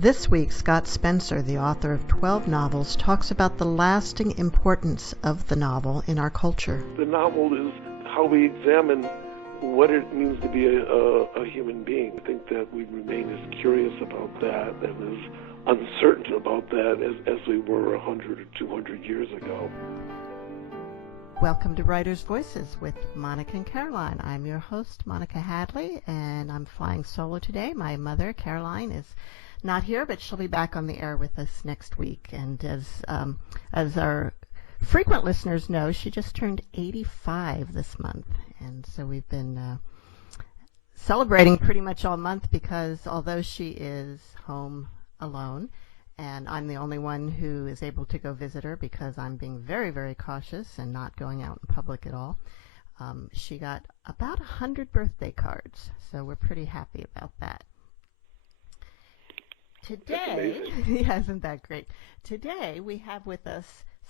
This week, Scott Spencer, the author of 12 novels, talks about the lasting importance of the novel in our culture. The novel is how we examine what it means to be a human being. I think that we remain as curious about that and as uncertain about that as we were 100 or 200 years ago. Welcome to Writers' Voices with Monica and Caroline. I'm your host, Monica Hadley, and I'm flying solo today. My mother, Caroline, is not here, but she'll be back on the air with us next week. And as our frequent listeners know, she just turned 85 this month. And so we've been celebrating pretty much all month because although she is home alone, and I'm the only one who is able to go visit her because I'm being very, very cautious and not going out in public at all, she got about 100 birthday cards. So we're pretty happy about that. Today, yeah, isn't that great? Today we have with us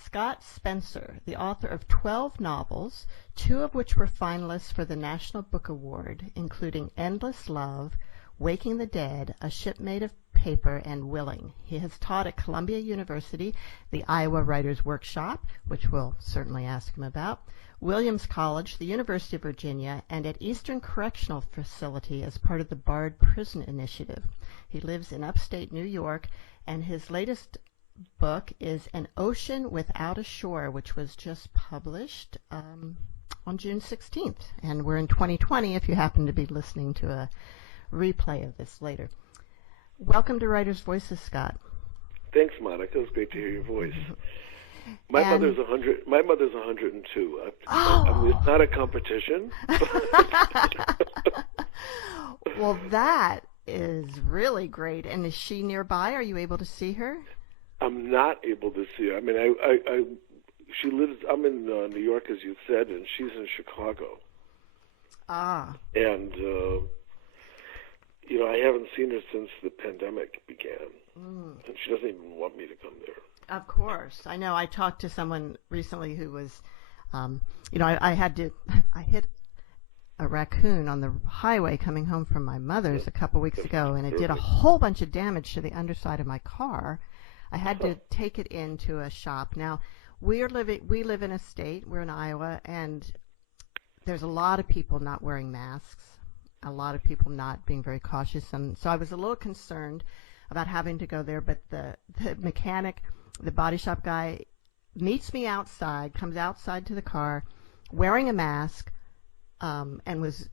Scott Spencer, the author of 12 novels, 2 of which were finalists for the National Book Award, including Endless Love, Waking the Dead, A Ship Made of Paper, and Willing. He has taught at Columbia University, the Iowa Writers Workshop, which we'll certainly ask him about, Williams College, the University of Virginia, and at Eastern Correctional Facility as part of the Bard Prison Initiative. He lives in upstate New York, and his latest book is An Ocean Without a Shore, which was just published on June 16th. And we're in 2020 if you happen to be listening to a replay of this later. Welcome to Writers' Voices, Scott. Thanks, Monica. It's great to hear your voice. My mother's 100. My mother's 102. I mean, it's not a competition. Well, that is really great. And is she nearby? Are you able to see her? I'm not able to see her. I mean, she lives. I'm in New York, as you said, and she's in Chicago. Ah. And I haven't seen her since the pandemic began, and she doesn't even want me to come there. Of course, I know. I talked to someone recently who was, I hit a raccoon on the highway coming home from my mother's a couple weeks ago, and it did a whole bunch of damage to the underside of my car. I had to take it into a shop. Now, we live in a state, we're in Iowa, and there's a lot of people not wearing masks, a lot of people not being very cautious, and so I was a little concerned about having to go there, but the mechanic, the body shop guy, meets me outside, comes outside to the car, wearing a mask, and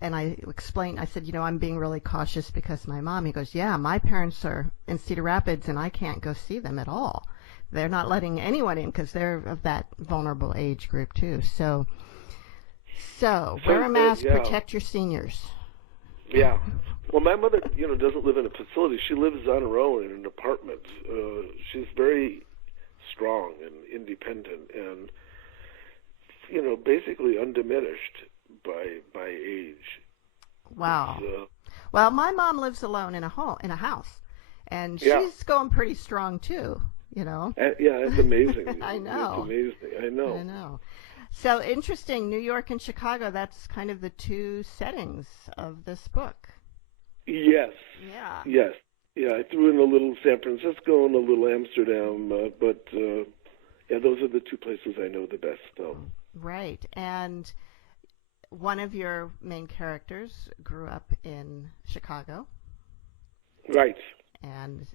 I explained, I said, I'm being really cautious because of my mom. He goes, yeah, my parents are in Cedar Rapids, and I can't go see them at all. They're not letting anyone in because they're of that vulnerable age group, too. So wear a mask, yeah. Protect your seniors. Yeah. Well, my mother, doesn't live in a facility. She lives on her own in an apartment. She's very strong and independent and, basically undiminished by age. Wow. Well, my mom lives alone in a house, and she's going pretty strong too. Yeah, it's amazing. I know. It's amazing. I know. So interesting. New York and Chicago. That's kind of the 2 settings of this book. Yes. Yeah. Yes. Yeah. I threw in a little San Francisco and a little Amsterdam, but those are the 2 places I know the best. Right. And one of your main characters grew up in Chicago. Right. And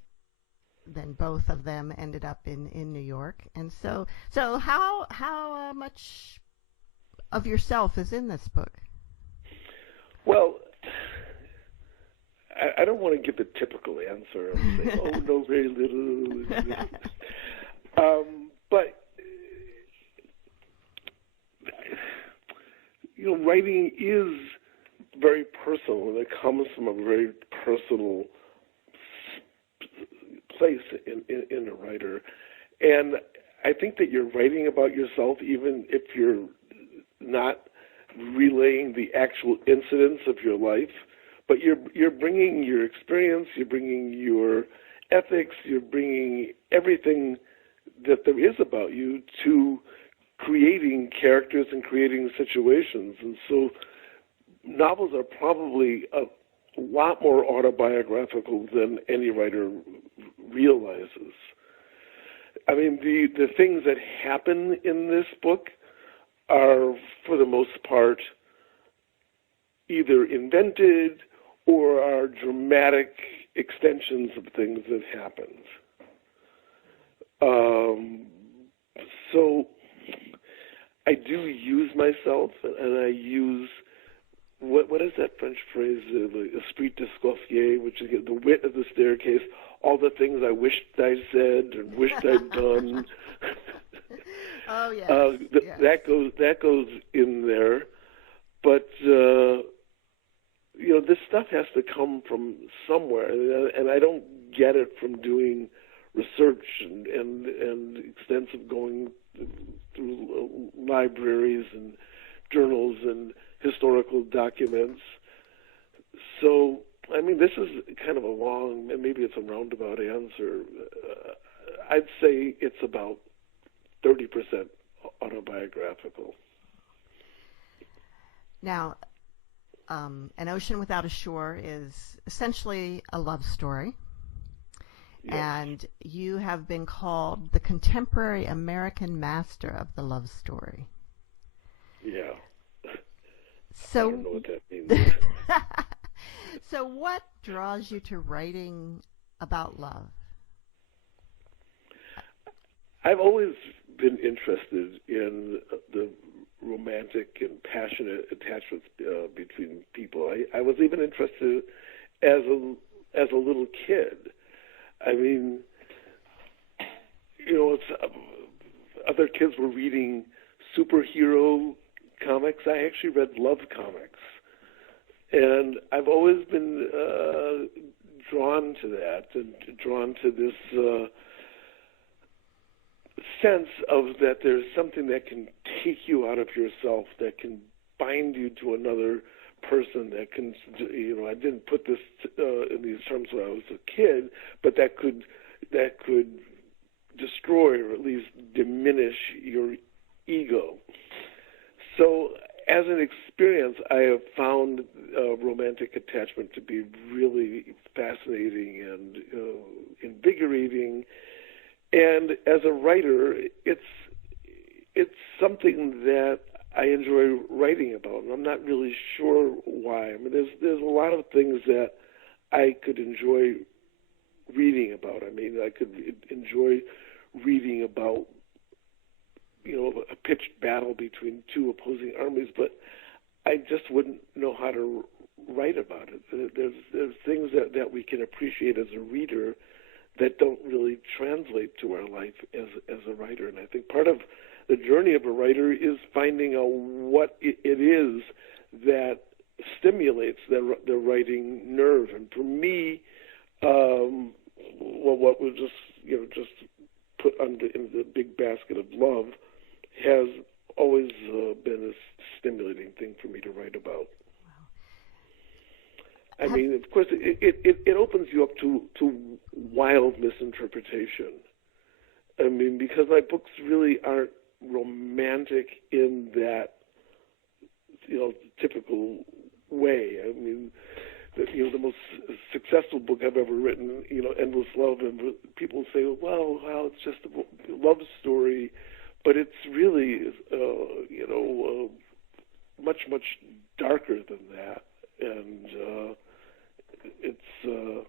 then both of them ended up in New York. And so how much of yourself is in this book? Well, I don't want to give the typical answer of saying, oh, no, very little. But writing is very personal, and it comes from a very personal place in a writer. And I think that you're writing about yourself even if you're not relaying the actual incidents of your life, but you're bringing your experience, you're bringing your ethics, you're bringing everything that there is about you to creating characters and creating situations. And so novels are probably a lot more autobiographical than any writer realizes. I mean, the things that happen in this book are, for the most part, either invented or are dramatic extensions of things that happened. So I do use myself, and I use, what is that French phrase, esprit d'escoffier, which is the wit of the staircase, all the things I wished I said and wished I'd done. Oh, yes. Yes. That goes in there. But, this stuff has to come from somewhere, and I don't get it from doing research and extensive going through libraries and journals and historical documents. So, I mean, this is kind of a long, and maybe it's a roundabout answer. I'd say it's about 30% autobiographical. Now, An Ocean Without a Shore is essentially a love story. Yes. And you have been called the contemporary American master of the love story. Yeah. So, I don't know what that means. So what draws you to writing about love? I've always been interested in the romantic and passionate attachments between people. I was even interested as a little kid. I mean, other kids were reading superhero comics. I actually read love comics. And I've always been drawn to that and drawn to this sense of that there's something that can take you out of yourself, that can bind you to another person, that can, I didn't put this in these terms when I was a kid, but that could destroy or at least diminish your ego. So as an experience, I have found romantic attachment to be really fascinating and invigorating. And as a writer, it's something that I enjoy writing about, and I'm not really sure why. I mean, there's a lot of things that I could enjoy reading about. I mean, I could enjoy reading about, a pitched battle between two opposing armies, but I just wouldn't know how to write about it. There's things that we can appreciate as a reader that don't really translate to our life as a writer. And I think part of the journey of a writer is finding out what it is that stimulates the writing nerve. And for me, what was just put in the big basket of love has always been a stimulating thing for me to write about. I mean, of course, it opens you up to wild misinterpretation. I mean, because my books really aren't romantic in that, typical way. I mean, the most successful book I've ever written, Endless Love, and people say, well, it's just a love story, but it's really, much, much darker than that. And it's,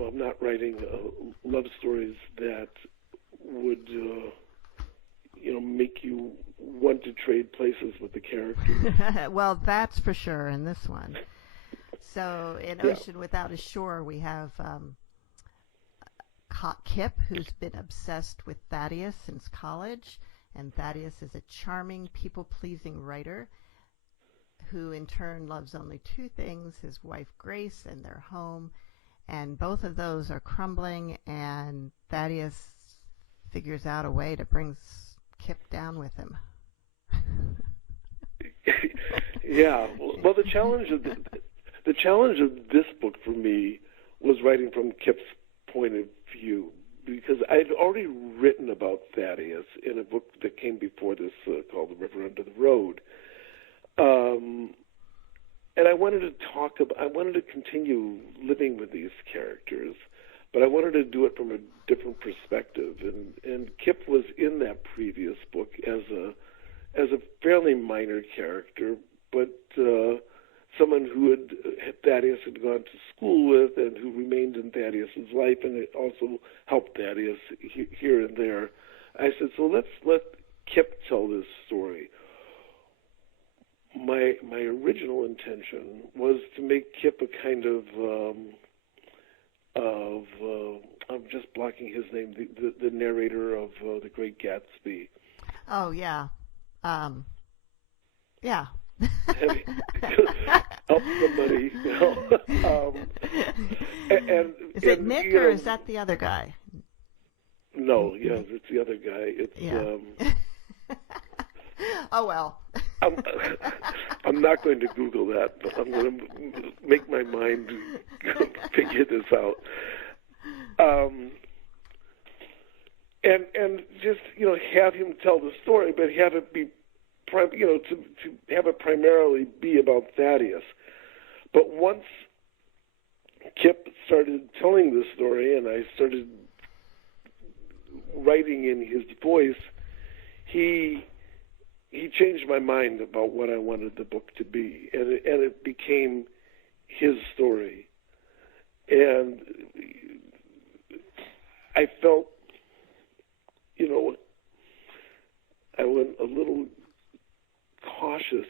I'm not writing love stories that would, make you want to trade places with the characters. Well, that's for sure in this one. So in Ocean Without a Shore, we have Kip, who's been obsessed with Thaddeus since college, and Thaddeus is a charming, people-pleasing writer who in turn loves only two things, his wife Grace and their home, and both of those are crumbling, and Thaddeus figures out a way to bring Kip down with him. Yeah. Well, the challenge of this book for me was writing from Kip's point of view, because I'd already written about Thaddeus in a book that came before this called The River Under the Road. I wanted to I wanted to continue living with these characters, but I wanted to do it from a different perspective. And Kip was in that previous book as a fairly minor character, but someone who Thaddeus had gone to school with and who remained in Thaddeus's life, and it also helped Thaddeus here and there. I said, so let's let Kip tell this story. My original intention was to make Kip a kind of I'm just blocking his name, the narrator of The Great Gatsby. Oh yeah, yeah. Help somebody. Is it Nick or is that the other guy? No, yes, it's the other guy. It's oh well. I'm not going to Google that, but I'm going to make my mind figure this out. And just have him tell the story, but have it be to have it primarily be about Thaddeus. But once Kip started telling the story, and I started writing in his voice, he changed my mind about what I wanted the book to be, and it became his story. And I felt, I went a little cautious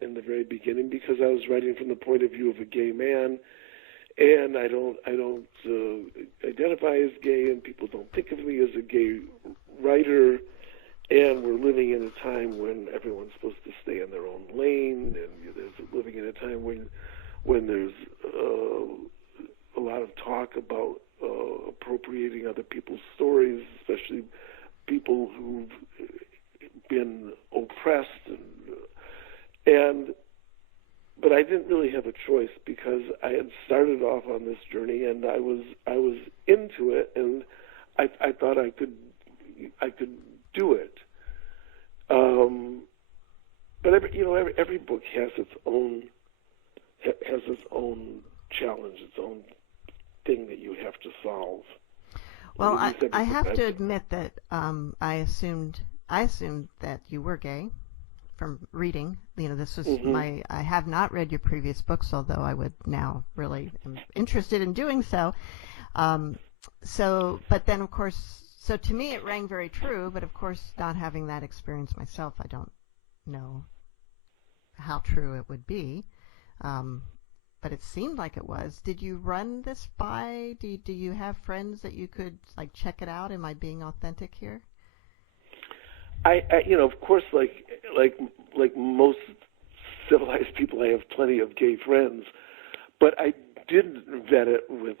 in the very beginning because I was writing from the point of view of a gay man, and I don't identify as gay, and people don't think of me as a gay writer. And we're living in a time when everyone's supposed to stay in their own lane, and there's living in a time when there's a lot of talk about appropriating other people's stories, especially people who've been oppressed, but I didn't really have a choice because I had started off on this journey and I was into it, and I thought I could do it. But every book has its own challenge, its own thing that you have to solve. Well, I have to admit that I assumed that you were gay from reading. This was I have not read your previous books, although I would now really am interested in doing so. But then of course. So to me, it rang very true, but of course, not having that experience myself, I don't know how true it would be. But it seemed like it was. Did you run this by? Do you have friends that you could check it out? Am I being authentic here? I of course, like most civilized people, I have plenty of gay friends, but I didn't vet it with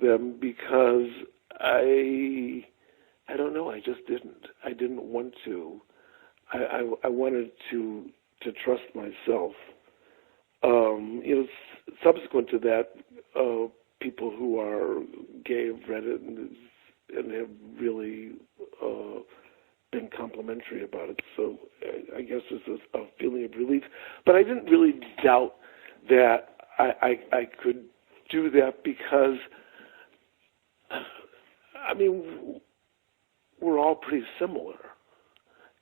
them because I don't know. I just didn't. I didn't want to. I wanted to trust myself. Subsequent to that, people who are gay have read it and have really been complimentary about it. So I guess it's a feeling of relief. But I didn't really doubt that I could do that because, we're all pretty similar.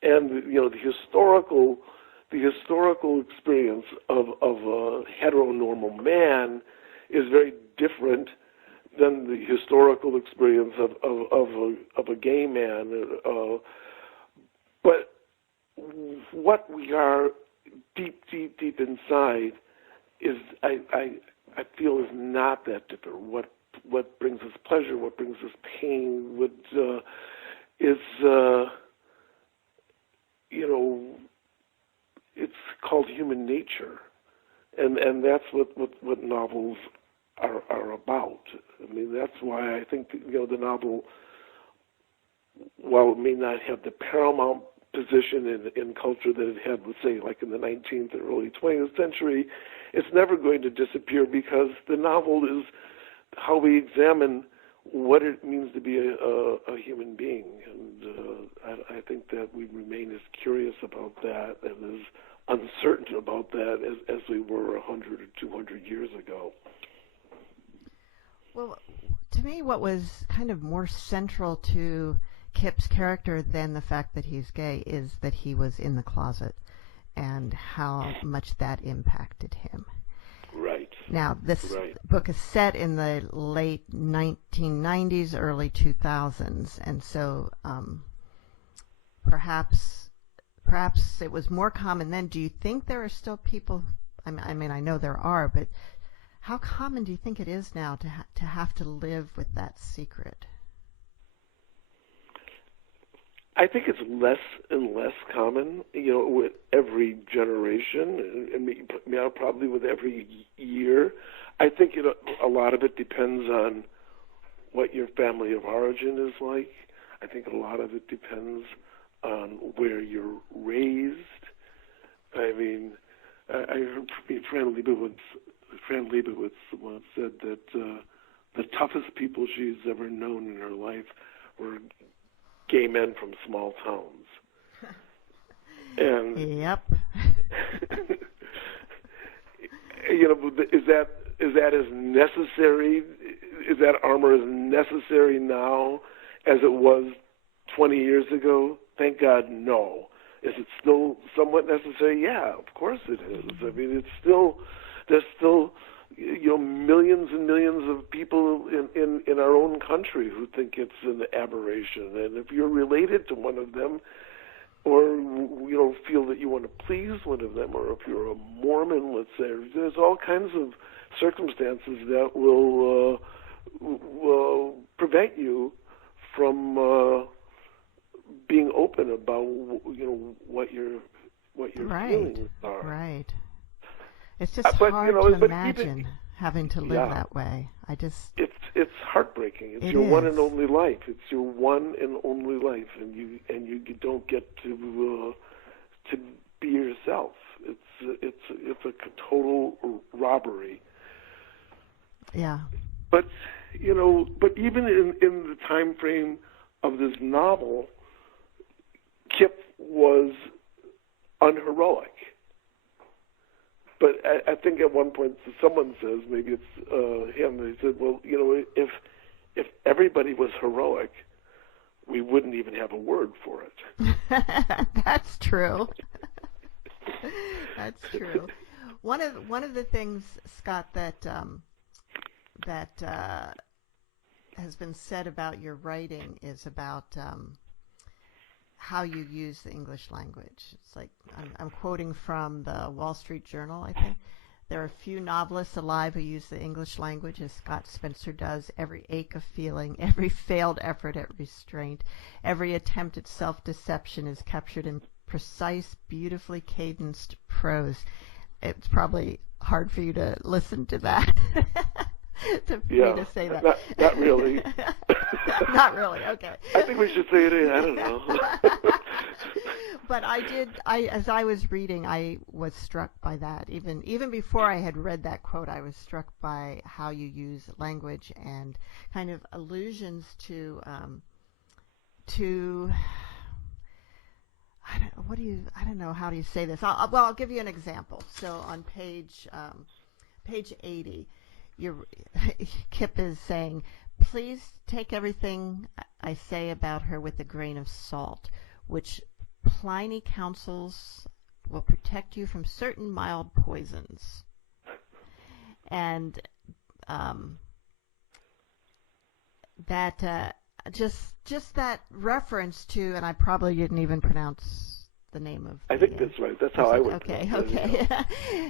And, the historical experience of a heteronormal man is very different than the historical experience of a gay man. But what we are deep inside is, I feel, is not that different. What brings us pleasure, what brings us pain, is it's called human nature, and that's what novels are about. That's why I think the novel, while it may not have the paramount position in culture that it had, let's say, like in the 19th or early 20th century, it's never going to disappear because the novel is how we examine what it means to be a human being. And I think that we remain as curious about that and as uncertain about that as we were 100 or 200 years ago. Well, to me, what was kind of more central to Kips' character than the fact that he's gay is that he was in the closet and how much that impacted him. Right. Now, this book is set in the late 1990s, early 2000s, and so perhaps it was more common then. Do you think there are still people, I mean, I know there are, but how common do you think it is now to have to live with that secret? I think it's less and less common, with every generation, and probably with every year. I think a lot of it depends on what your family of origin is like. I think a lot of it depends on where you're raised. I mean, I heard Fran Lebowitz once said that the toughest people she's ever known in her life were gay men from small towns. And yep. Is that as necessary? Is that armor as necessary now as it was 20 years ago? Thank God, no. Is it still somewhat necessary? Yeah, of course it is. I mean, there's still millions and millions of people in our own country who think it's an aberration. And if you're related to one of them, or feel that you want to please one of them, or if you're a Mormon, let's say, there's all kinds of circumstances that will prevent you from being open about what your feelings are. Right. It's just hard to imagine having to live that way. It's heartbreaking. It's your one and only life. It's your one and only life, and you don't get to be yourself. It's a total robbery. Yeah. But even in the time frame of this novel, Kip was unheroic. But I think at one point someone says, maybe it's him, they said, well, if everybody was heroic, we wouldn't even have a word for it. That's true. That's true. One of the things, Scott, that has been said about your writing is about how you use the English language. It's like, I'm quoting from the Wall Street Journal, I think. There are few novelists alive who use the English language as Scott Spencer does. Every ache of feeling, every failed effort at restraint, every attempt at self-deception is captured in precise, beautifully cadenced prose. It's probably hard for you to listen to that. For me to say that. Not really. Not really, okay. I think we should say it again. I don't know. But as I was reading, I was struck by that. Even before I had read that quote, I was struck by how you use language and kind of allusions to I don't know, how do you say this? I'll give you an example. So on page 80, Kip is saying, please take everything I say about her with a grain of salt, which Pliny counsels will protect you from certain mild poisons. And that just that reference to, and I probably didn't even pronounce the name of. I think that's right. That's how I would. Okay.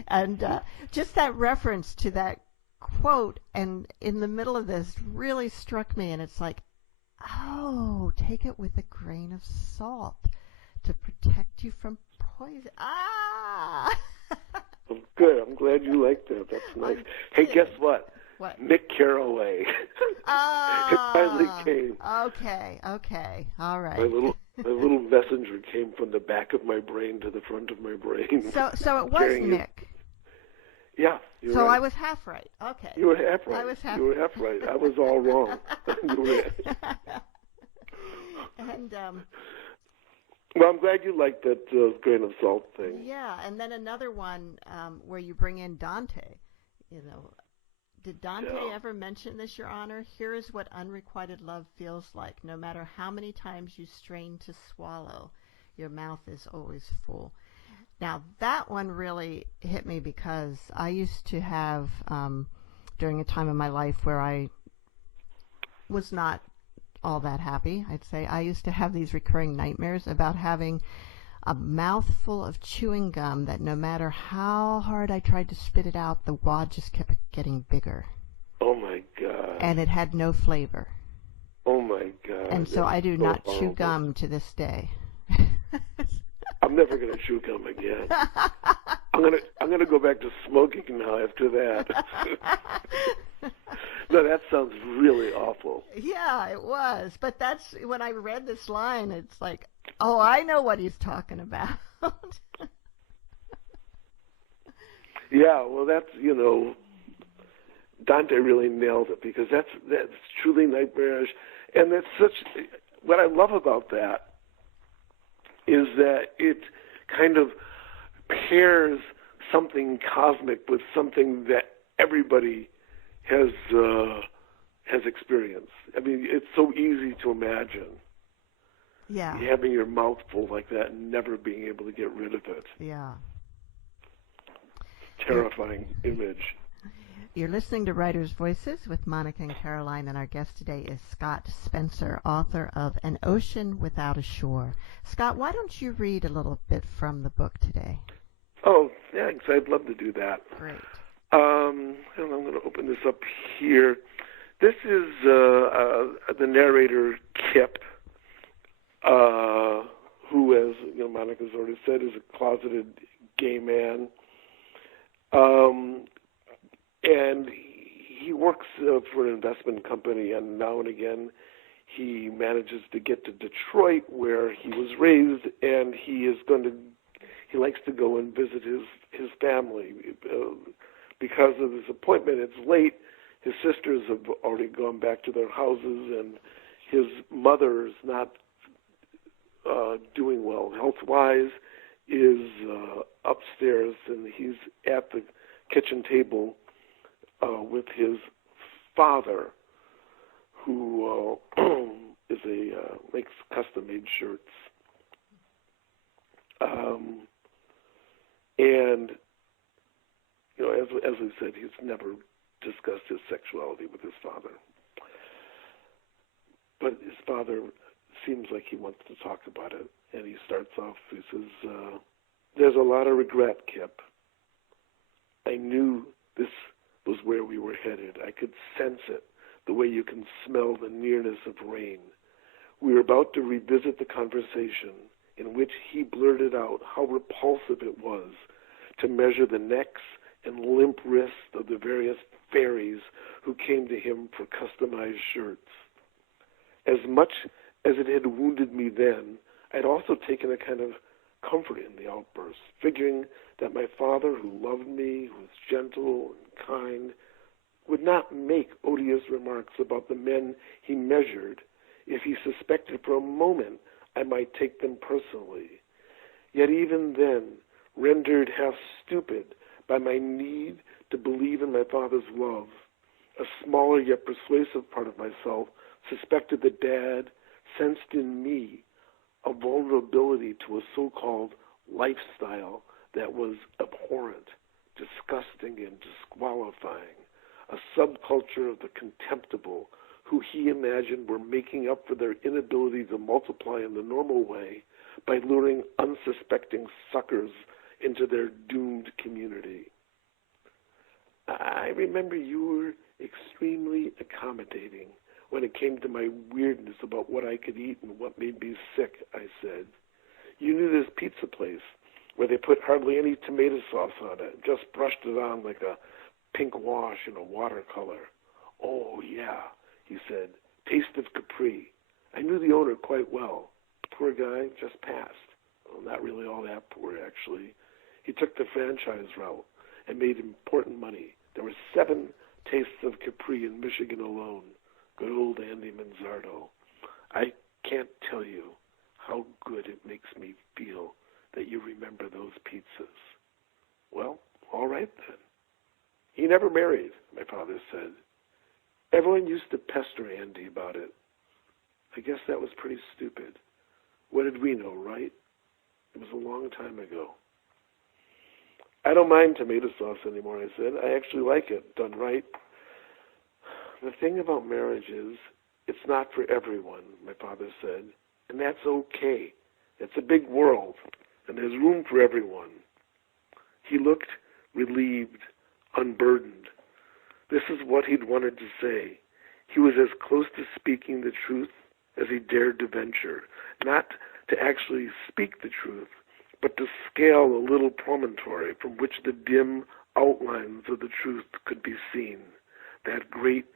And just that reference to that quote, and in the middle of this, really struck me. And it's like, oh, take it with a grain of salt to protect you from poison. Ah! Well, good. I'm glad you liked that. That's nice. Hey, guess what? What? Nick Carraway. It finally came. Okay. All right. My little messenger came from the back of my brain to the front of my brain. So it was Nick. Yeah. So I was half right. Okay. You were half right. I was half. You were half right. I was all wrong. And well, I'm glad you liked that grain of salt thing. yeah, and then another one where you bring in Dante. You know, did Dante ever mention this, Your Honor? Here is what unrequited love feels like. No matter how many times you strain to swallow, your mouth is always full. Now, that one really hit me because I used to have, during a time in my life where I was not all that happy, I'd say, I used to have these recurring nightmares about having a mouthful of chewing gum that no matter how hard I tried to spit it out, the wad just kept getting bigger. Oh, my God. And it had no flavor. Oh, my God. And so I do not chew gum to this day. I'm never going to chew gum again. I'm gonna go back to smoking now after that. No, that sounds really awful. Yeah, it was. But that's when I read this line, it's like, oh, I know what he's talking about. Yeah, well, that's, Dante really nailed it because that's truly nightmarish. And that's what I love about that is that it kind of pairs something cosmic with something that everybody has experienced. I mean, it's so easy to imagine. Yeah. Having your mouth full like that and never being able to get rid of it. Yeah. Terrifying image. You're listening to Writers' Voices with Monica and Caroline, and our guest today is Scott Spencer, author of An Ocean Without a Shore. Scott, why don't you read a little bit from the book today? Oh, thanks. I'd love to do that. Great. And I'm going to open this up here. This is the narrator, Kip, who, as Monica's already said, is a closeted gay man. And he works for an investment company, and now and again he manages to get to Detroit, where he was raised, and he likes to go and visit his family. Because of his appointment, it's late. His sisters have already gone back to their houses, and his mother is not doing well health-wise, is upstairs, and he's at the kitchen table with his father, who makes custom-made shirts. And as we said, he's never discussed his sexuality with his father. But his father seems like he wants to talk about it, and he starts off, he says, there's a lot of regret, Kip. I knew this was where we were headed. I could sense it, the way you can smell the nearness of rain. We were about to revisit the conversation in which he blurted out how repulsive it was to measure the necks and limp wrists of the various fairies who came to him for customized shirts. As much as it had wounded me then, I'd also taken a kind of comfort in the outburst, figuring that my father, who loved me, who was gentle and kind, would not make odious remarks about the men he measured if he suspected for a moment I might take them personally. Yet even then, rendered half stupid by my need to believe in my father's love, a smaller yet persuasive part of myself suspected that Dad sensed in me a vulnerability to a so-called lifestyle that was abhorrent, disgusting, and disqualifying, a subculture of the contemptible who he imagined were making up for their inability to multiply in the normal way by luring unsuspecting suckers into their doomed community. I remember you were extremely accommodating when it came to my weirdness about what I could eat and what made me sick, I said. You knew this pizza place where they put hardly any tomato sauce on it, just brushed it on like a pink wash in a watercolor. Oh, yeah, he said. Taste of Capri. I knew the owner quite well. Poor guy, just passed. Well, not really all that poor, actually. He took the franchise route and made important money. There were 7 tastes of Capri in Michigan alone. Good old Andy Manzardo. I can't tell you how good it makes me feel that you remember those pizzas. Well, all right then. He never married, my father said. Everyone used to pester Andy about it. I guess that was pretty stupid. What did we know, right? It was a long time ago. I don't mind tomato sauce anymore, I said. I actually like it, done right. The thing about marriage is, it's not for everyone, my father said, and that's okay. It's a big world, and there's room for everyone. He looked relieved, unburdened. This is what he'd wanted to say. He was as close to speaking the truth as he dared to venture, not to actually speak the truth, but to scale a little promontory from which the dim outlines of the truth could be seen, that great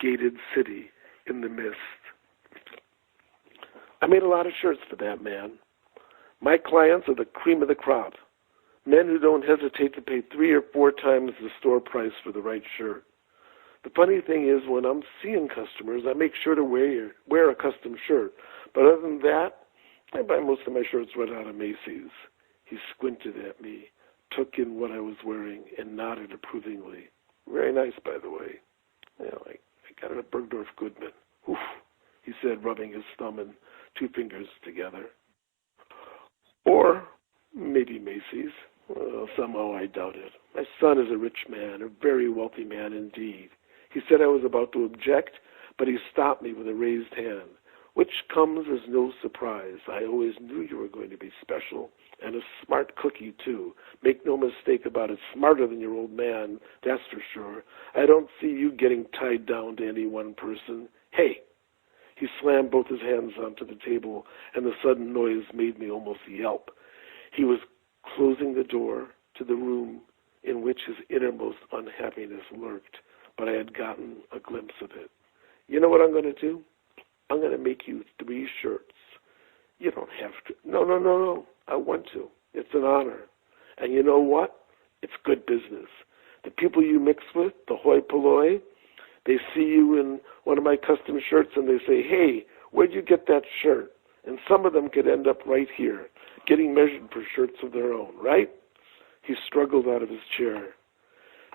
gated city in the mist. I made a lot of shirts for that man. My clients are the cream of the crop, men who don't hesitate to pay 3 or 4 times the store price for the right shirt. The funny thing is, when I'm seeing customers, I make sure to wear a custom shirt. But other than that, I buy most of my shirts right out of Macy's. He squinted at me, took in what I was wearing, and nodded approvingly. Very nice, by the way. I got it at Bergdorf Goodman. Oof, he said, rubbing his thumb and 2 fingers together. Or maybe Macy's. Well, somehow I doubt it. My son is a rich man, a very wealthy man indeed. He said I was about to object, but he stopped me with a raised hand, which comes as no surprise. I always knew you were going to be special, and a smart cookie, too. Make no mistake about it, smarter than your old man, that's for sure. I don't see you getting tied down to any one person. Hey! He slammed both his hands onto the table, and the sudden noise made me almost yelp. He was closing the door to the room in which his innermost unhappiness lurked, but I had gotten a glimpse of it. You know what I'm going to do? I'm going to make you 3 shirts. You don't have to. No. I want to. It's an honor. And you know what? It's good business. The people you mix with, the hoi polloi, they see you in one of my custom shirts and they say, hey, where'd you get that shirt? And some of them could end up right here, getting measured for shirts of their own, right? He struggled out of his chair.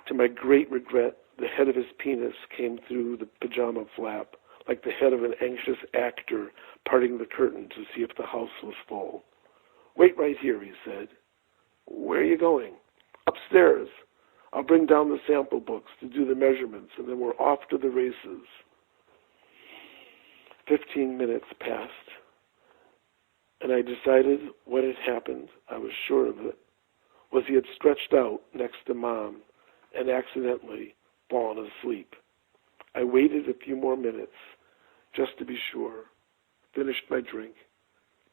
To my great regret, the head of his penis came through the pajama flap, like the head of an anxious actor parting the curtain to see if the house was full. Wait right here, he said. Where are you going? Upstairs. I'll bring down the sample books to do the measurements, and then we're off to the races. 15 minutes passed, and I decided what had happened, I was sure of it, was he had stretched out next to Mom and accidentally fallen asleep. I waited a few more minutes just to be sure, finished my drink,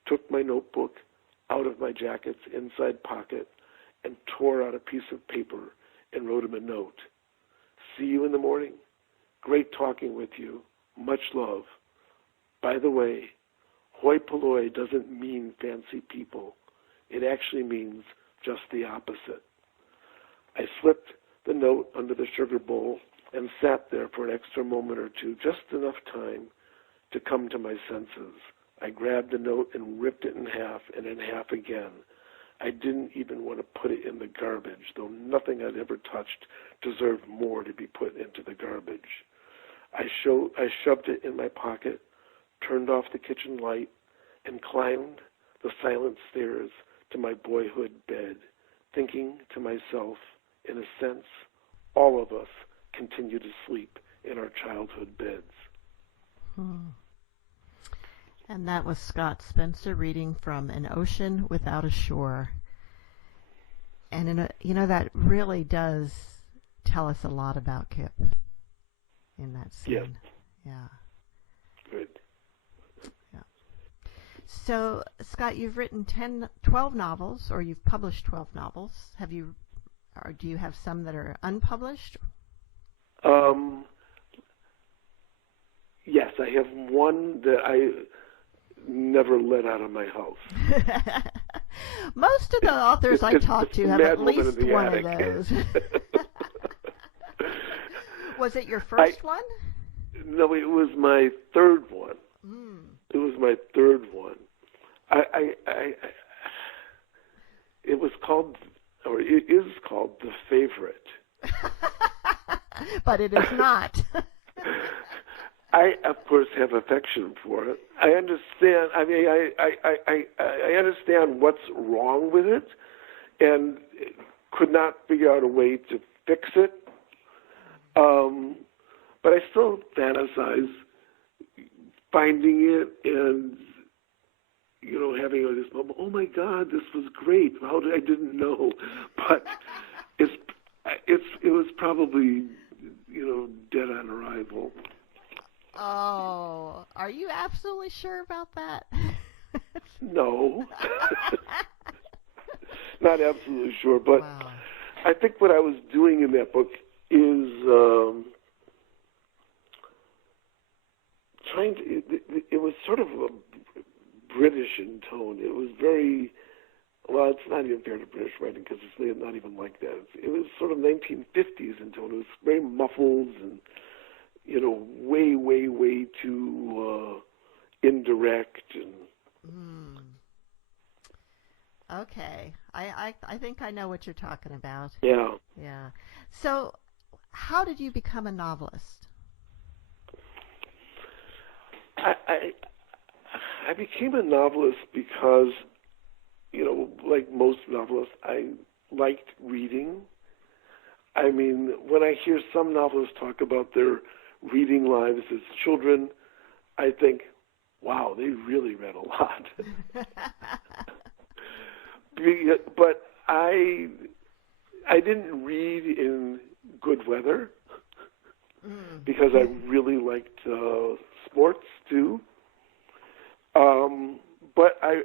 took my notebook out of my jacket's inside pocket, and tore out a piece of paper and wrote him a note. See you in the morning. Great talking with you. Much love. By the way, hoi polloi doesn't mean fancy people. It actually means just the opposite. I slipped the note under the sugar bowl and sat there for an extra moment or two, just enough time to come to my senses. I grabbed the note and ripped it in half and in half again. I didn't even want to put it in the garbage, though nothing I'd ever touched deserved more to be put into the garbage. I shoved it in my pocket, turned off the kitchen light, and climbed the silent stairs to my boyhood bed, thinking to myself, in a sense, all of us continue to sleep in our childhood beds. And that was Scott Spencer reading from An Ocean Without a Shore. And that really does tell us a lot about Kip in that scene. Yeah. Good. Yeah. So, Scott, you've written 12 novels, or you've published 12 novels. Or do you have some that are unpublished? Yes, I have one that I never let out of my house. Most of the authors I talk to have Mad at Woman least in the one Attic. of those. Was it your first one? No, it was my third one. Mm. It was my third one. It was called, or it is called, The Favorite. But it is not. I, of course, have affection for it. I understand. I mean, I understand what's wrong with it, and could not figure out a way to fix it. But I still fantasize finding it and, you know, having this moment. Oh my God, this was great! How did I didn't know? But it was probably, you know, dead on arrival. Oh, are you absolutely sure about that? No, not absolutely sure, but wow. I think what I was doing in that book is trying to. It was sort of a British in tone. It was very. Well, it's not even fair to British writing because it's not even like that. It was sort of 1950s in tone. It was very muffled and, you know, way too indirect. And Okay. I think I know what you're talking about. yeah. Yeah. So, how did you become a novelist? I became a novelist because, you know, like most novelists, I liked reading. I mean, when I hear some novelists talk about their reading lives as children, I think, wow, they really read a lot. But I didn't read in good weather because I really liked sports too. But I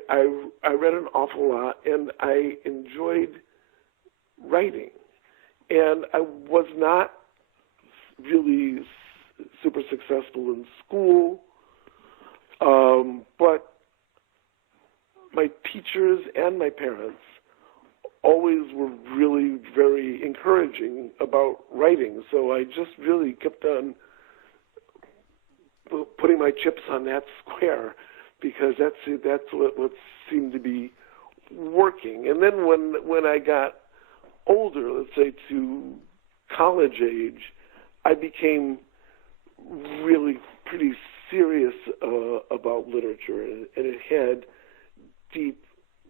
read an awful lot, and I enjoyed writing. And I was not really super successful in school, but my teachers and my parents always were really very encouraging about writing. So I just really kept on putting my chips on that square because that's what seemed to be working. And then when I got older, let's say to college age, I became really pretty serious about literature, and it had deep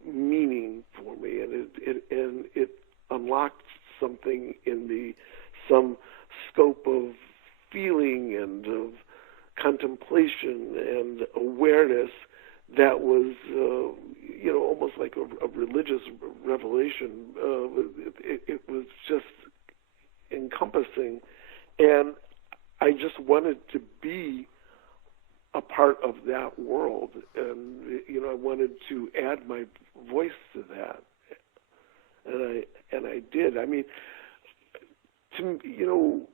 meaning for me, and it unlocked something in me, some scope of feeling and of contemplation and awareness that was, you know, almost like a religious revelation. It was just encompassing, and I just wanted to be a part of that world, and you know, I wanted to add my voice to that, and I did. I mean, you know,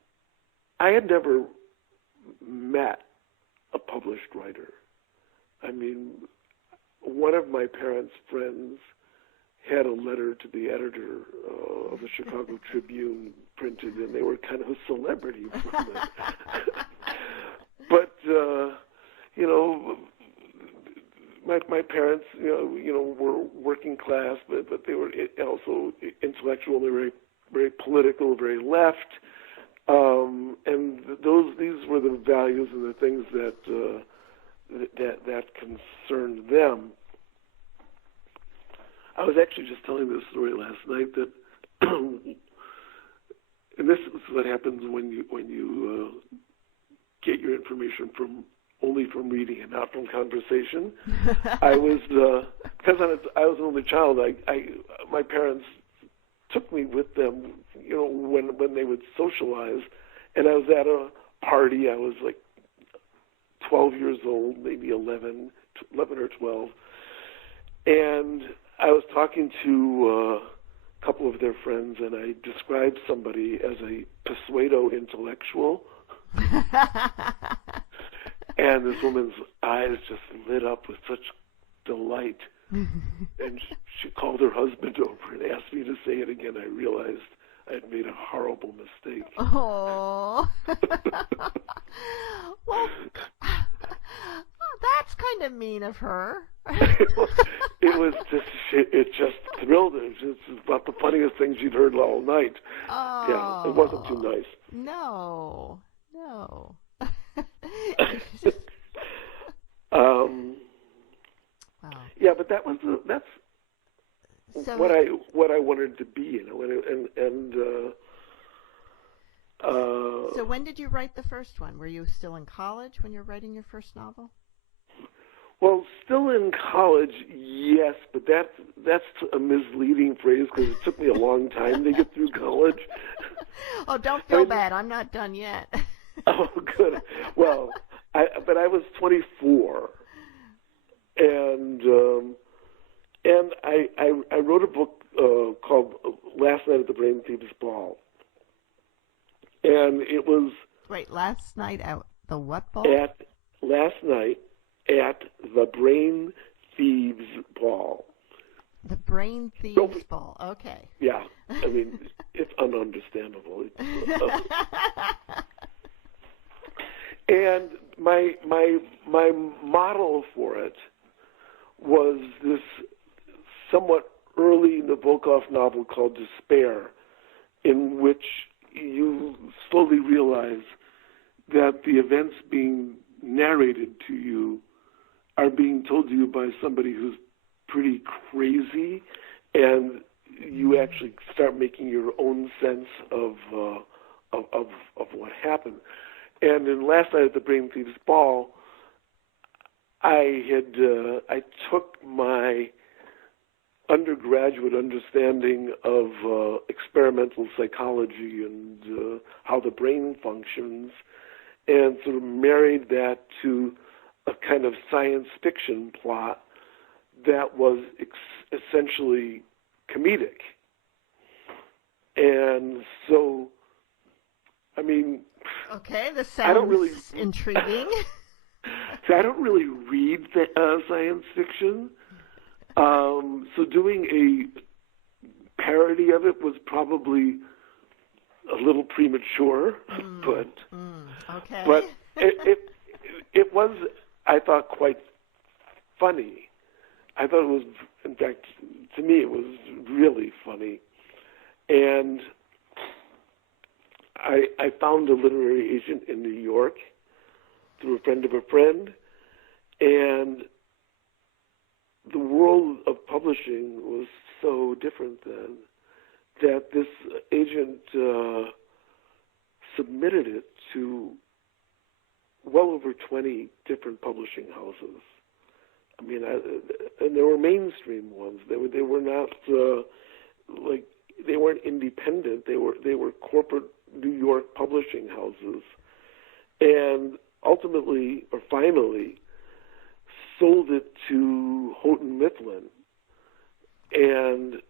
I had never met a published writer. I mean, one of my parents' friends had a letter to the editor of the Chicago Tribune printed, and they were kind of a celebrity from it. But you know, my parents, you know, were working class, but they were also intellectual. They were very political, very left, and these were the values and the things that concerned them. I was actually just telling this story last night that, and this is what happens when you get your information only from reading and not from conversation. I was because I was an only child. My parents took me with them, you know, when they would socialize, and I was at a party. I was like 12 years old, maybe 11 or 12, and I was talking to a couple of their friends, and I described somebody as a pseudo intellectual. And this woman's eyes just lit up with such delight. And she called her husband over and asked me to say it again. I realized I had made a horrible mistake. Oh. Well, that's kind of mean of her. It just thrilled her. It's about the funniest thing she'd heard all night. Oh. Yeah, it wasn't too nice. No. Wow. Yeah, but that's so, what I wanted to be, So when did you write the first one? Were you still in college when you were writing your first novel? Well, still in college, yes, but that's a misleading phrase because it took me a long time to get through college. Oh, don't feel bad. I'm not done yet. Oh, good. Well, but I was 24, and I wrote a book called Last Night at the Brain Thieves Ball, and it was last night at the what ball? Last night at the Brain Thieves Ball. The Brain Thieves Ball. Okay. Yeah, I mean it's ununderstandable. And my model for it was this somewhat early Nabokov novel called Despair, in which you slowly realize that the events being narrated to you are being told to you by somebody who's pretty crazy, and you actually start making your own sense of what happened. And in Last Night at the Brain Thieves Ball, I took my undergraduate understanding of experimental psychology and how the brain functions, and sort of married that to a kind of science fiction plot that was essentially comedic. And so, I mean, okay, this sounds intriguing. So I don't really read science fiction. So doing a parody of it was probably a little premature, but it was, I thought, quite funny. I thought it was, in fact, to me, it was really funny. And I found a literary agent in New York through a friend of a friend, and the world of publishing was so different then that this agent submitted it to well over 20 different publishing houses. I mean, and there were mainstream ones. They were not like, they weren't independent. They were corporate New York publishing houses, and ultimately, or finally, sold it to Houghton Mifflin, and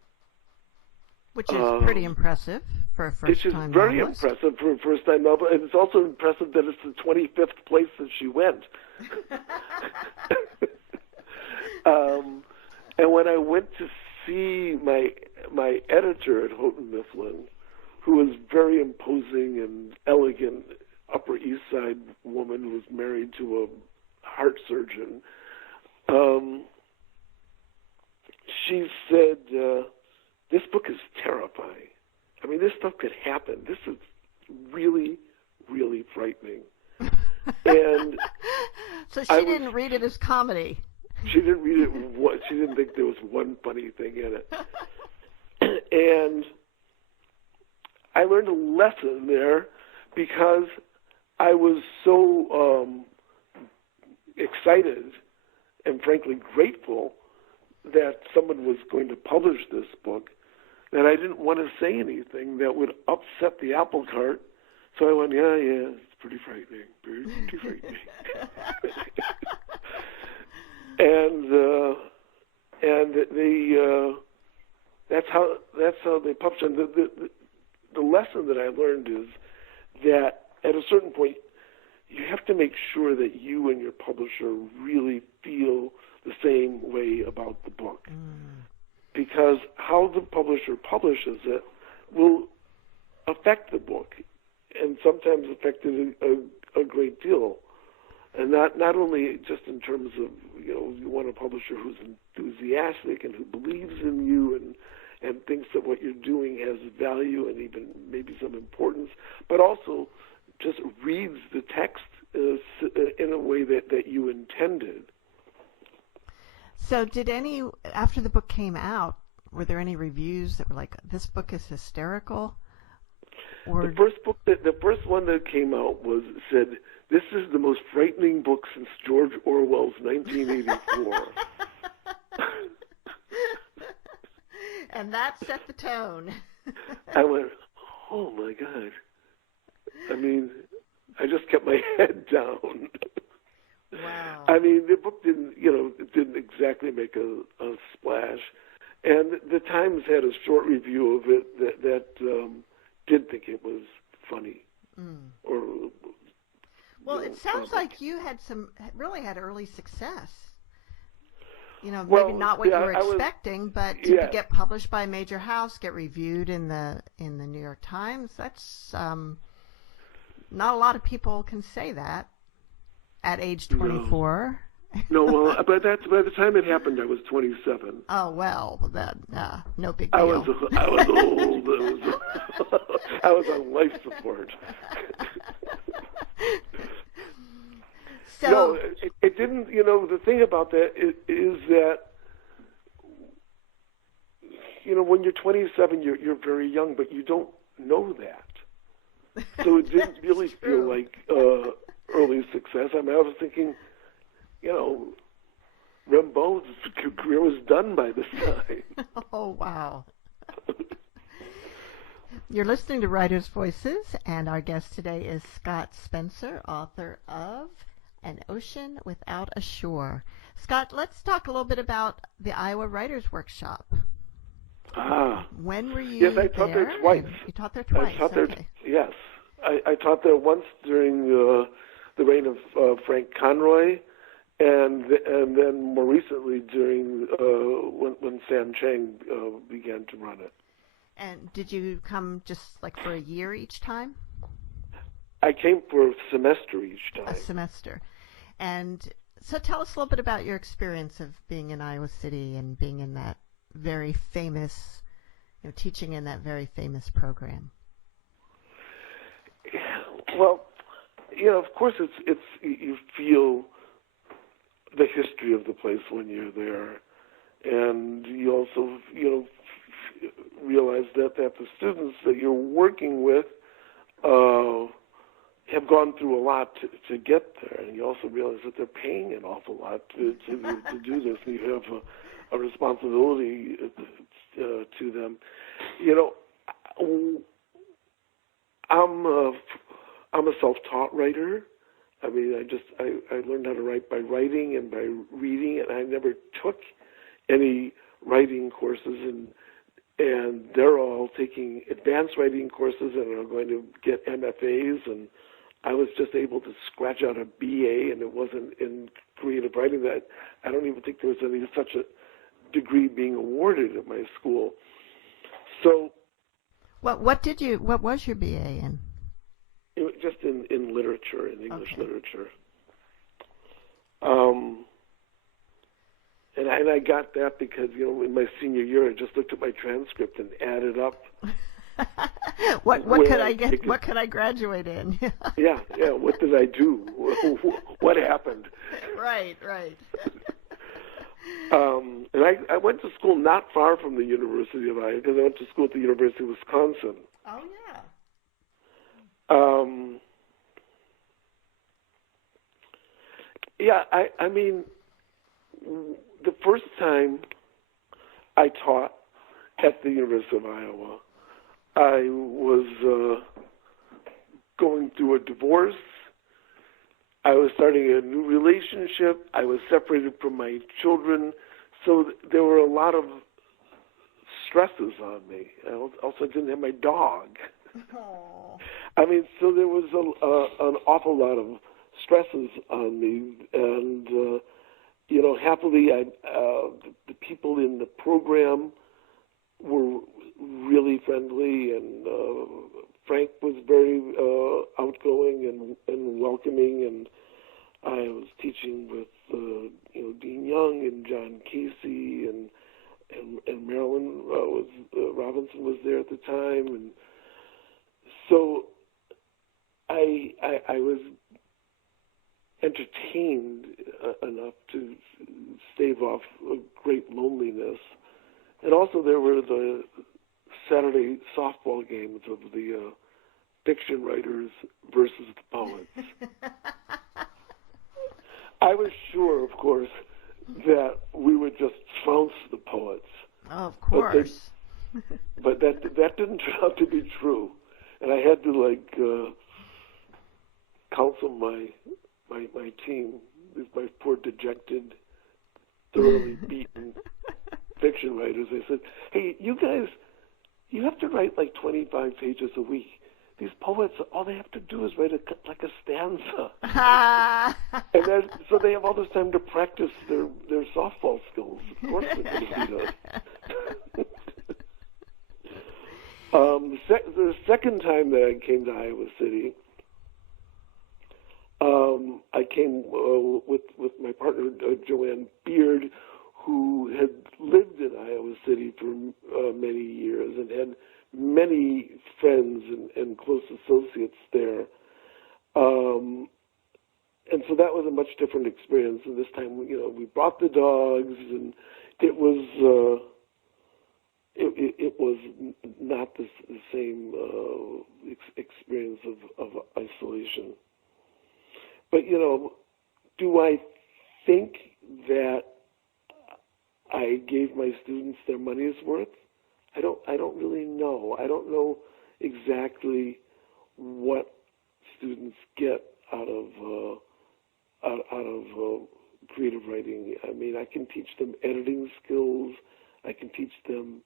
which is pretty impressive for a first-time novelist. Very impressive for a first-time novel, and it's also impressive that it's the 25th place that she went. And when I went to see my editor at Houghton Mifflin, who was very imposing and elegant Upper East Side woman who was married to a heart surgeon, she said, this book is terrifying. I mean, this stuff could happen. This is really, really frightening. And so she didn't read it as comedy. She didn't read it. She didn't think there was one funny thing in it. And I learned a lesson there because I was so excited and frankly grateful that someone was going to publish this book that I didn't want to say anything that would upset the apple cart. So I went, yeah, it's pretty frightening, pretty frightening. And that's how they published it. The lesson that I learned is that at a certain point you have to make sure that you and your publisher really feel the same way about the book. Because how the publisher publishes it will affect the book, and sometimes affect it a great deal. And not only just in terms of, you want a publisher who's enthusiastic and who believes in you and thinks that what you're doing has value and even maybe some importance, but also just reads the text in a way that you intended. So after the book came out, were there any reviews that were like, this book is hysterical? Or The first one that came out said, this is the most frightening book since George Orwell's 1984. And that set the tone. I went, oh my God. I mean, I just kept my head down. Wow. I mean, the book didn't exactly make a splash. And the Times had a short review of it that did think it was funny. Well, it sounds like you really had early success. Maybe not what you were expecting, but to get published by a major house, get reviewed in the New York Times, that's not a lot of people can say that at age 24. No, well, by the time it happened, I was 27. Oh, well, then no big deal. I was old. I was on life support. So, no, it didn't. The thing about that is that when you're 27, you're very young, but you don't know that. So it didn't really feel like early success. I mean, I was thinking, Rimbaud's career was done by this time. Oh, wow. You're listening to Writers' Voices, and our guest today is Scott Spencer, author of An Ocean Without a Shore. Scott, let's talk a little bit about the Iowa Writers' Workshop. When were you Yes, I taught there twice. You taught there twice, Yes. I taught there once during the reign of Frank Conroy, and then more recently during when Sam Chang began to run it. And did you come just like for a year each time? I came for a semester each time. A semester. And so tell us a little bit about your experience of being in Iowa City and being in that very famous, teaching in that very famous program. Well, of course it's you feel the history of the place when you're there, and you also realize that the students that you're working with have gone through a lot to get there, and you also realize that they're paying an awful lot to do this, and you have a responsibility to them. I'm a self-taught writer. I mean, I learned how to write by writing and by reading, and I never took any writing courses, and they're all taking advanced writing courses and are going to get MFAs, and I was just able to scratch out a BA, and it wasn't in creative writing. That I don't even think there was any such a degree being awarded at my school. So, what was your BA in? It was just in literature, in English literature. And I got that because in my senior year I just looked at my transcript and added up. What could I get? What could I graduate in? yeah. What did I do? What happened? Right. And I went to school not far from the University of Iowa because I went to school at the University of Wisconsin. Oh yeah. I mean, the first time I taught at the University of Iowa, I was going through a divorce. I was starting a new relationship. I was separated from my children. So there were a lot of stresses on me. I also didn't have my dog. Oh. I mean, so there was an awful lot of stresses on me, and happily, the people in the program were really friendly, and Frank was very outgoing and welcoming, and I was teaching with Dean Young and John Casey, and Marilyn Robinson was there at the time, and so I was entertained enough to stave off a great loneliness. And also there were the Saturday softball games of the fiction writers versus the poets. I was sure, of course, that we would just trounce the poets. Oh, of course. But that didn't turn out to be true. And I had to, counsel my team, my poor dejected, thoroughly beaten fiction writers. I said, hey, you guys, you have to write like 25 pages a week. These poets, all they have to do is write like a stanza. And so they have all this time to practice their softball skills. Of course they're going to beat us. The second time that I came to Iowa City, I came with my partner, Joanne Beard, who had lived in Iowa City for many years and had many friends and close associates there. And so that was a much different experience. And this time, we brought the dogs, and it was it was not the same experience of isolation. But do I think that I gave my students their money's worth? I don't really know. I don't know exactly what students get out of creative writing. I mean, I can teach them editing skills. I can teach them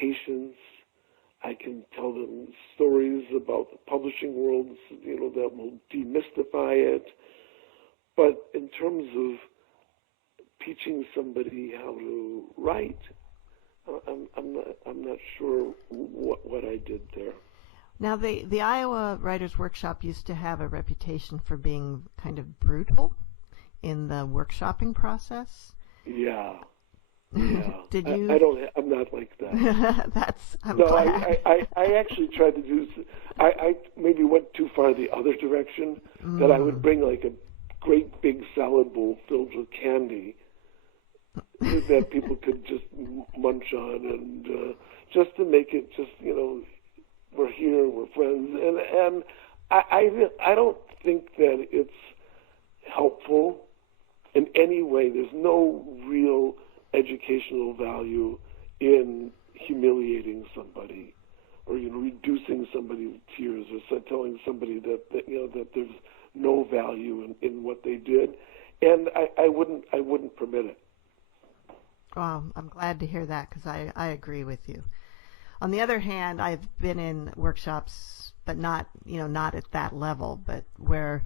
patience. I can tell them stories about the publishing world, that will demystify it. But in terms of teaching somebody how to write, I'm not sure what I did there. Now, the Iowa Writers Workshop used to have a reputation for being kind of brutal in the workshopping process. Yeah. Yeah. Did you? I'm not like that. I'm glad. I actually tried to do. I maybe went too far the other direction. That I would bring like a great big salad bowl filled with candy that people could just munch on, and just to make it we're here, we're friends, and I don't think that it's helpful in any way. There's no real educational value in humiliating somebody, or reducing somebody to tears, or telling somebody that there's no value in what they did, and I wouldn't permit it. Well, I'm glad to hear that, because I agree with you. On the other hand, I've been in workshops, but not at that level, but where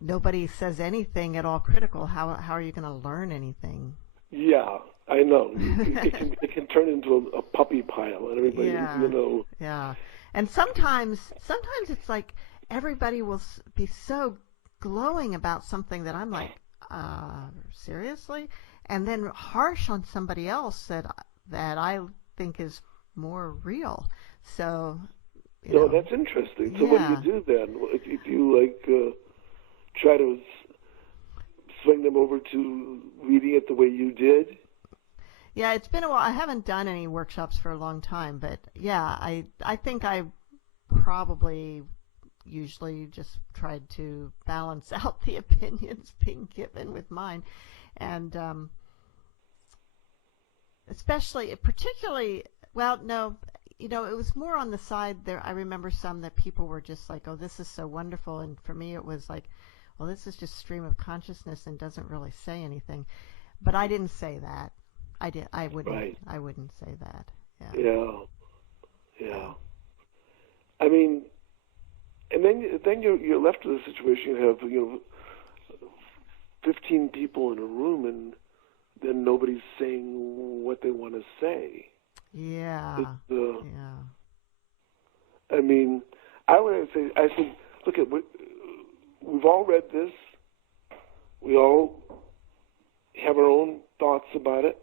nobody says anything at all critical. How are you going to learn anything? Yeah, I know. It can turn into a puppy pile, and everybody, Yeah, and sometimes it's like everybody will be so glowing about something that I'm like, seriously? And then harsh on somebody else that I think is more real. So, that's interesting. So what do you do then? If you try to swing them over to reading it the way you did? Yeah, it's been a while. I haven't done any workshops for a long time, but yeah, I think I probably usually just tried to balance out the opinions being given with mine, and particularly, well, no, it was more on the side there. I remember some that people were just like, oh, this is so wonderful, and for me it was like, well, this is just stream of consciousness and doesn't really say anything. But I didn't say that. I wouldn't. Right. I wouldn't say that. Yeah. I mean, and then you're left with a situation. You have 15 people in a room, and then nobody's saying what they want to say. Yeah. Yeah. I mean, I think, look at we've all read this. We all have our own thoughts about it.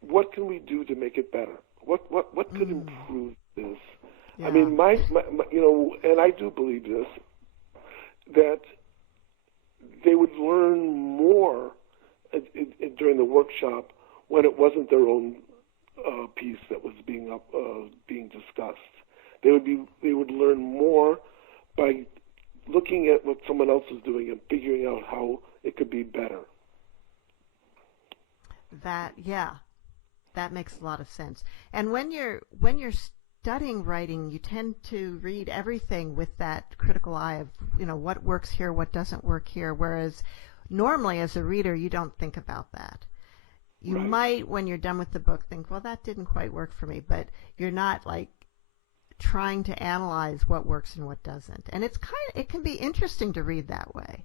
What can we do to make it better? What could improve this? Yeah. I mean, my and I do believe this, that they would learn more during the workshop when it wasn't their own piece that was being discussed. They would learn more by looking at what someone else is doing and figuring out how it could be better. That makes a lot of sense. And when you're studying writing, you tend to read everything with that critical eye of, what works here, what doesn't work here, whereas normally as a reader you don't think about that. You Right. might, when you're done with the book, think, well, that didn't quite work for me, but you're not like trying to analyze what works and what doesn't. And it can be interesting to read that way,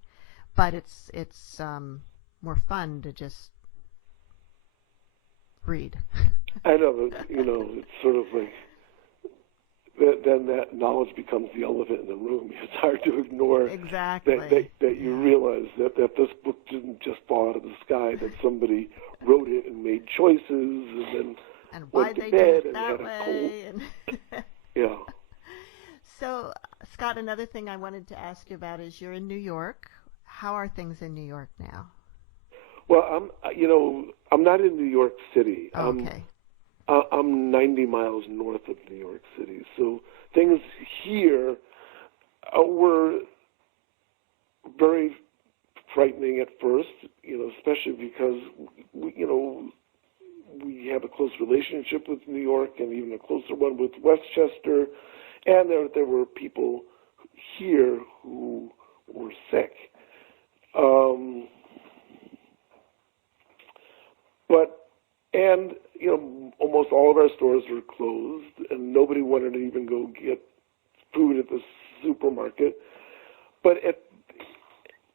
but it's more fun to just read. I know, but, it's sort of like then that knowledge becomes the elephant in the room. It's hard to ignore exactly that you realize that this book didn't just fall out of the sky, that somebody wrote it and made choices and then went to bed and had a cold. Yeah. So, Scott, another thing I wanted to ask you about is you're in New York. How are things in New York now? Well, I'm not in New York City. Okay. I'm 90 miles north of New York City, so things here were very frightening at first, especially because we have a close relationship with New York and even a closer one with Westchester, and there were people here who were sick. Almost all of our stores were closed, and nobody wanted to even go get food at the supermarket. But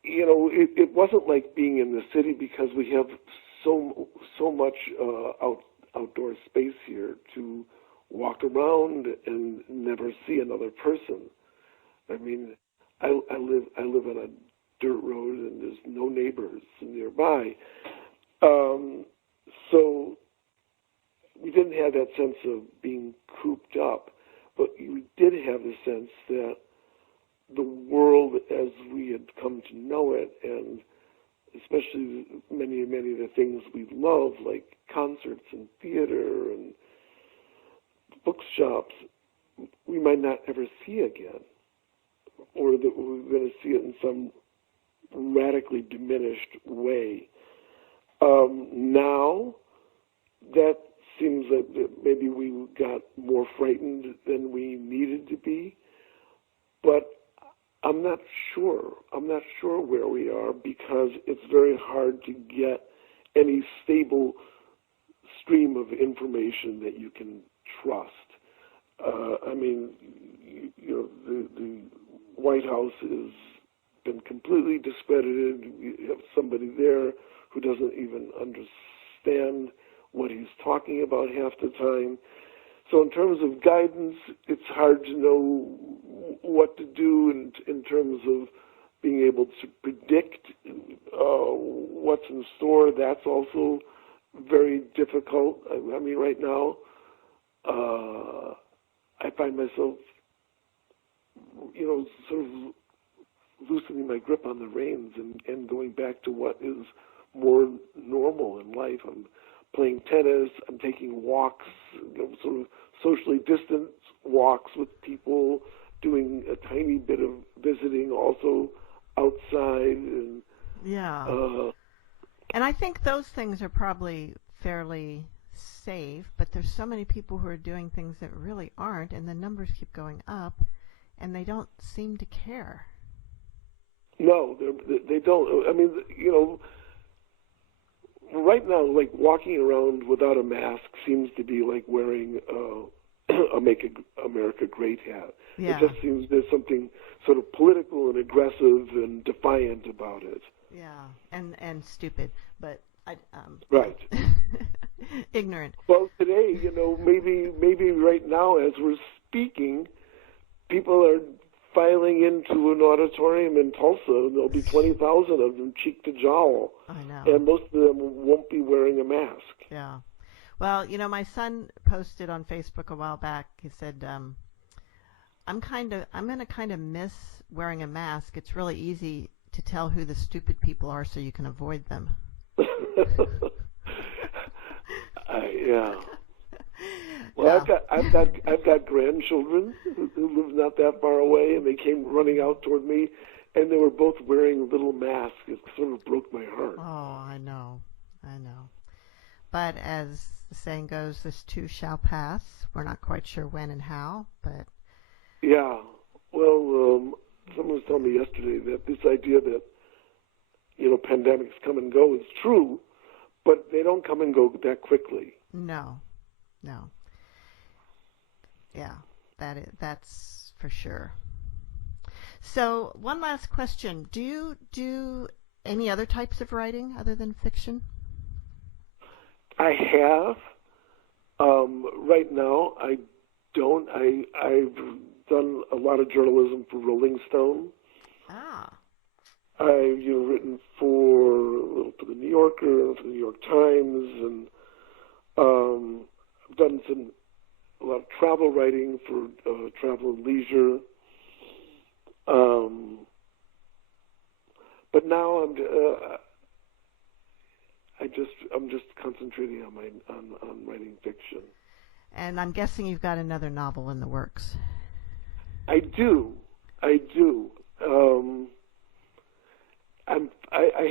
it wasn't like being in the city because we have so much outdoor space here to walk around and never see another person. I mean, I live on a dirt road and there's no neighbors nearby. So we didn't have that sense of being cooped up, but we did have the sense that the world as we had come to know it, and especially many of the things we love, like concerts and theater and bookshops, we might not ever see again, or that we're going to see it in some radically diminished way. Now, that seems that maybe we got more frightened than we needed to be, but I'm not sure. I'm not sure where we are because it's very hard to get any stable stream of information that you can trust. I mean, the White House has been completely discredited. You have somebody there who doesn't even understand what he's talking about half the time. So in terms of guidance, it's hard to know what to do in terms of being able to predict what's in store. That's also very difficult. I mean, right now, I find myself, sort of loosening my grip on the reins and going back to what is more normal in life. I'm playing tennis, I'm taking walks, sort of socially distanced walks with people, doing a tiny bit of visiting also outside. And, and I think those things are probably fairly safe, but there's so many people who are doing things that really aren't, and the numbers keep going up, and they don't seem to care. No, they don't. I mean, right now, like walking around without a mask seems to be like wearing a Make America Great hat. Yeah. It just seems there's something sort of political and aggressive and defiant about it. Yeah, and stupid, but right. Ignorant. Well, today, maybe right now as we're speaking, people are filing into an auditorium in Tulsa, and there'll be 20,000 of them cheek to jowl. I know. And most of them won't be wearing a mask. Yeah. Well, my son posted on Facebook a while back. He said, I'm going to kind of miss wearing a mask. It's really easy to tell who the stupid people are so you can avoid them. Yeah. Well, yeah. I've got grandchildren who live not that far away, and they came running out toward me, and they were both wearing little masks. It sort of broke my heart. Oh, I know. But as the saying goes, this too shall pass. We're not quite sure when and how, but... Yeah. Well, someone was telling me yesterday that this idea that, pandemics come and go is true, but they don't come and go that quickly. No. Yeah, that's for sure. So, one last question. Do you do any other types of writing other than fiction? I have. Right now, I don't. I've done a lot of journalism for Rolling Stone. Ah. I've written for the New Yorker, for the New York Times, and I've done a lot of travel writing for Travel and Leisure. But now I'm just concentrating on writing fiction. And I'm guessing you've got another novel in the works. I do. I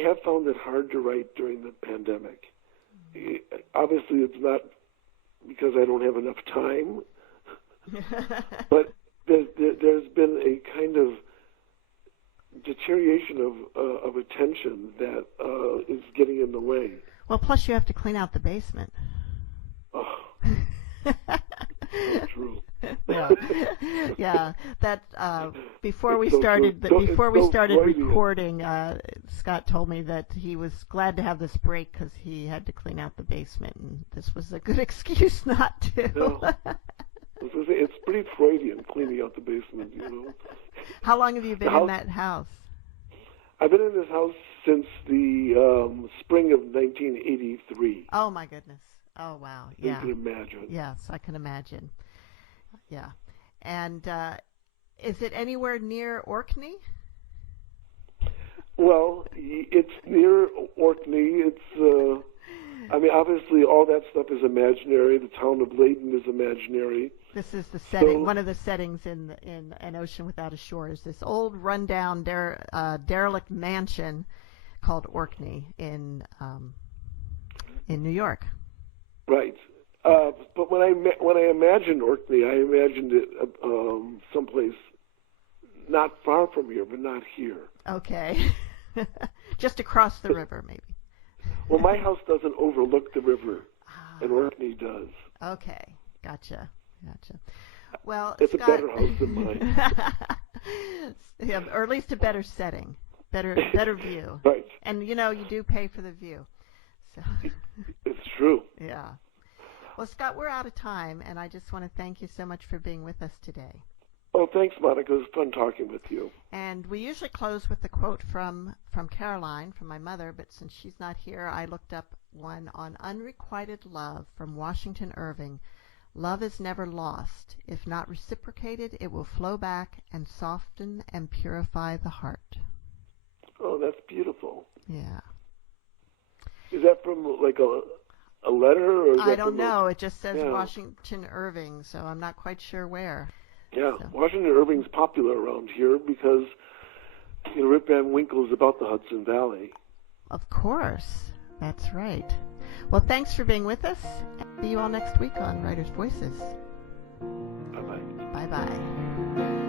have found it hard to write during the pandemic. Obviously, it's not because I don't have enough time, but there's been a kind of deterioration of attention that is getting in the way. Well, plus you have to clean out the basement. Oh, true. Yeah. That before we so started Freudian. recording, Scott told me that he was glad to have this break because he had to clean out the basement, and this was a good excuse not to. No. It's pretty Freudian, cleaning out the basement. How long have you been in that house? I've been in this house since the spring of 1983. Oh my goodness. Oh, wow. Yeah. You can imagine. Yes, I can imagine. Yeah. And is it anywhere near Orkney? Well, it's near Orkney. It's, obviously all that stuff is imaginary. The town of Leyden is imaginary. This is the setting. One of the settings in An Ocean Without a Shore is this old, rundown, derelict mansion called Orkney in New York. Right. But when I imagined Orkney, I imagined it someplace not far from here, but not here. Okay. Just across the river, maybe. Well, my house doesn't overlook the river, and Orkney does. Okay. Gotcha. Well, it's Scott, a better house than mine. Yeah, or at least a better setting, better view. Right. And you do pay for the view. So. It's true. Yeah. Well, Scott, we're out of time, and I just want to thank you so much for being with us today. Oh, thanks, Monica. It was fun talking with you. And we usually close with a quote from Caroline, from my mother, but since she's not here, I looked up one on unrequited love from Washington Irving. Love is never lost. If not reciprocated, it will flow back and soften and purify the heart. Oh, that's beautiful. Yeah. Is that from like a letter? Or is I don't know. It just says Washington Irving, so I'm not quite sure where. Yeah, So. Washington Irving's popular around here because Rip Van Winkle is about the Hudson Valley. Of course. That's right. Well, thanks for being with us. See you all next week on Writers' Voices. Bye-bye. Bye-bye.